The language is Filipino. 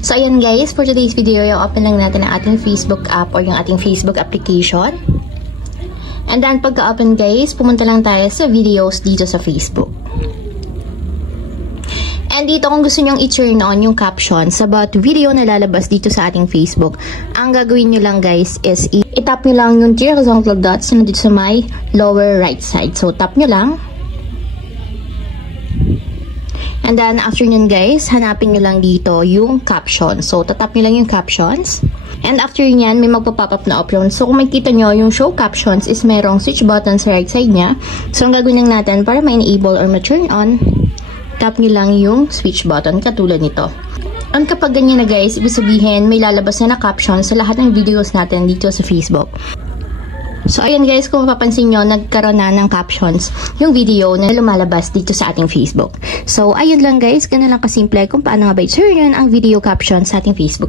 So ayan guys, for today's video, i-open lang natin ang ating Facebook app or yung ating Facebook application. And then pagka-open guys, pumunta lang tayo sa videos dito sa Facebook. And dito kung gusto nyong i-turn on yung captions about video na lalabas dito sa ating Facebook, ang gagawin nyo lang guys is i-tap nyo lang yung three horizontal dots na dito sa my lower right side. So tap nyo lang. And then after nyo guys, hanapin nyo lang dito yung captions. So tatap nyo lang yung captions. And after nyan, may magpa-pop up na option. So kung makikita nyo, yung show captions is merong switch button sa right side nya. So ang gagawin lang natin para ma-enable or ma-turn on, tap nyo lang yung switch button katulad nito. And kapag ganyan na guys, ibig sabihin may lalabas na caption sa lahat ng videos natin dito sa Facebook. So ayan guys, kung mapapansin nyo, nagkaroon na ng captions yung video na lumalabas dito sa ating Facebook. So ayun lang guys, ganun lang kasimple kung paano nga ba i-turn on ang video captions sa ating Facebook.